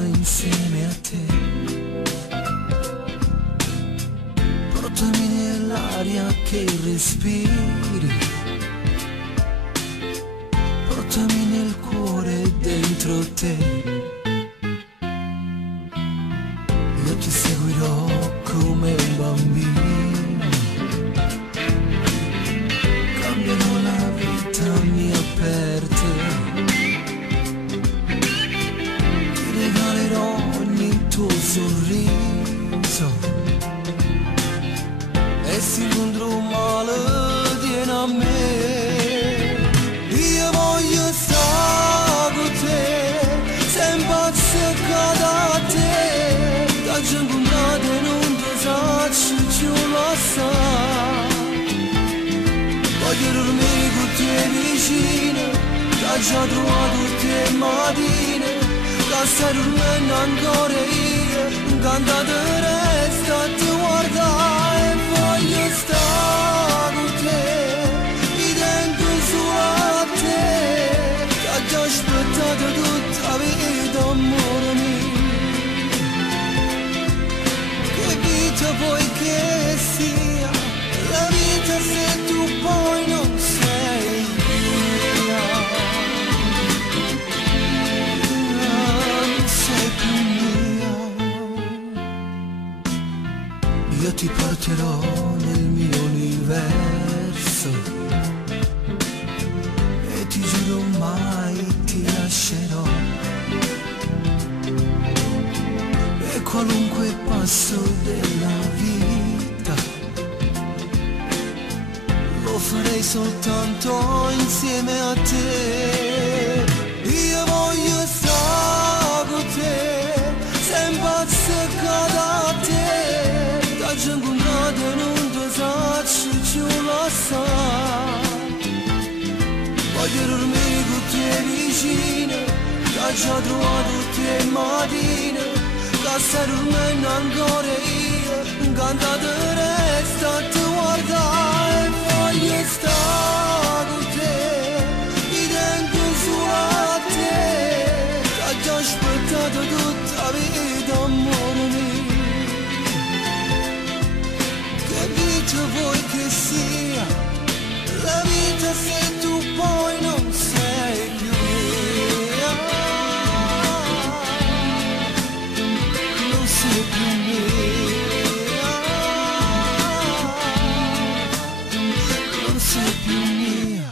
lontana insieme a te. Portami nell'aria che respiri, portami nel cuore dentro te. Io ti seguirò come un bambino, cambierò la vita mia per te. Ti regalerò ogni tuo sorriso e se incontro male vieni a me. Io voglio stare con te, sempre attaccata a te. Da già incontrato e non ti saccio più lo sa. Voglio dormire con te vicino, da già trovato te mattine. Da stai dormendo ancora io, incantato resta a ti guardare. E voglio stare con te, mi tengo su a te. Da già aspettato tutta la vita, amore mio. Che vita vuoi che sia, la vita se tu poi non sei mia. Non sei più mia. Io ti porterò nel mio universo e ti giuro mai ti lascerò. E qualunque passo della vita lo farei soltanto insieme a te. Io voglio stare con te, sempre attaccata a te. Da già incontrato e non ti saccio più lo sa. Voglio dormire con te vicino, da già trovato te mattine. Da stai dormendo ancora io, incantato resta a ti guardare. E voglio stare con te, mi tengo su a te. Da già aspettato tutta la vita, amore mio. Che vita vuoi che sia, la vita se tu poi non sei più mia. Non sei più mia.